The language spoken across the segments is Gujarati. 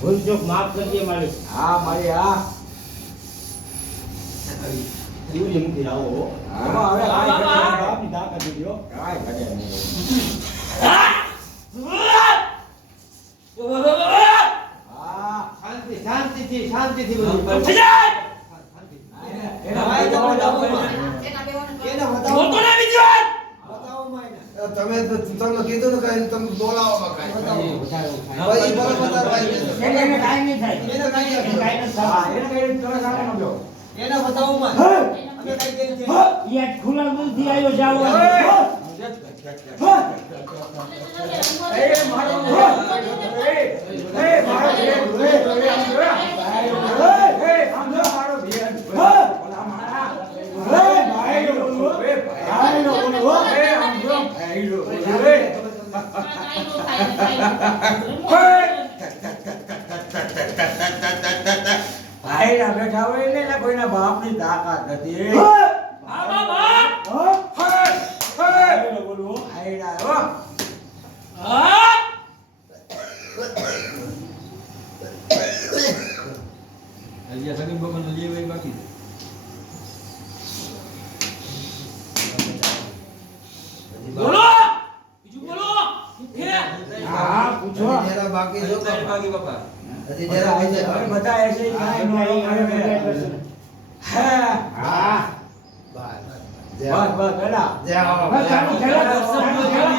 ભૂલ ચૂક માફ કરજે મારી. હા મારી હા એવું એમ થી આવો. હા હવે આપની તાકાત દીધો. કાઈ કરે નહીં હા શાંતિથી બધું. એના ભાઈ તમે જાઓ તમે તમને કીધું ને કઈ તમે બોલાવવામાં કઈ ભાઈ બરાબર ભાઈ એને કાઈ નહીં થાય. એને કાઈ એને કાઈ નથી હા થવાનું. એને કઈ તમે સામે નજો એને બતાવો માં અમે કઈ કરી છે ઈ આજ ખુલ્લા દિલથી આવ્યો જાવ. એ મારો એ મારો મારો ભેન બોલા મારા ભાઈ નો ભાઈ ના બેઠા હોય ને કોઈના બાપ ની તાકાત નથી ભાઈ ના હો અલ્યા સગી બગન લઈ આવી બાકી બોલો બીજું બોલો હા પૂછો. જરા બાકી જો બાકી બાપા હજી જરા આવી જાય હવે બધા એસે કાઈ નો હા હા બસ બસ બસ બેટા જાઓ બસ તારું ઝલક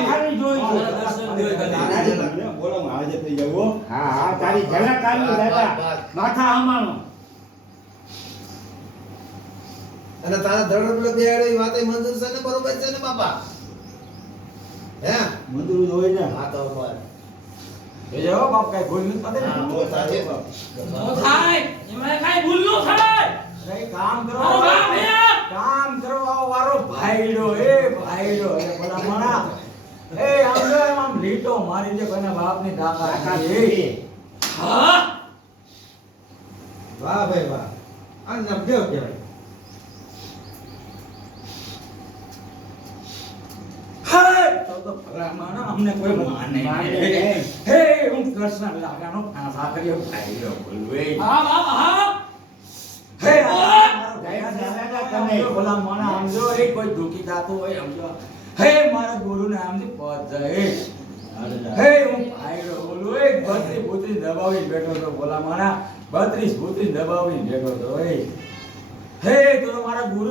ખાલી જોઈ છે. દર્શન દેવ ખાલી બોલામાં આજે થઈ જાવ. હા હા તારી ઝલક આવી દાદા. માથા હમાણો. અને તારા ધડબલો બેહાડ્યો એ વાતે મંજૂર છે ને બરોબર છે ને બાપા હે મંદુર હોય ને. હા તો બસ એ જો બાપ કઈ ભૂલ નથી થતી હા બહુ સાચી નો થાય એમાં કાઈ ભૂલ નો થાય કઈ કામ કરો મારો બાપ હે કામ કરવા વાળો ભાઈડો એ ભલા માણા એ આમ જો આમ લીટો મારી દે કોઈના બાપની તાકાત નથી. હા વાહ ભાઈ વાહ આ નબજો કહેવાય તો ભલા માણા અમને કોઈ માને માને નહીં. નહીં. હે હું કૃષ્ણ લાગાનો ફાંસા કર્યો ભાઈડો બોલવે હા બાપ હા હે મારો દયા દયા દાદા તમે તમે. ભલા માણા આમ જો એ કોઈ દુખી થાતું હોય આમ જો હે મારા ગુરુને આમથી પદ જાય હે હું ભાઈડો બોલું એ 32 ભૂતરી દબાવી બેઠો તો ભલા માણા 32 ભૂતરી દબાવી બેઠો તો હે તો મારા ગુરુ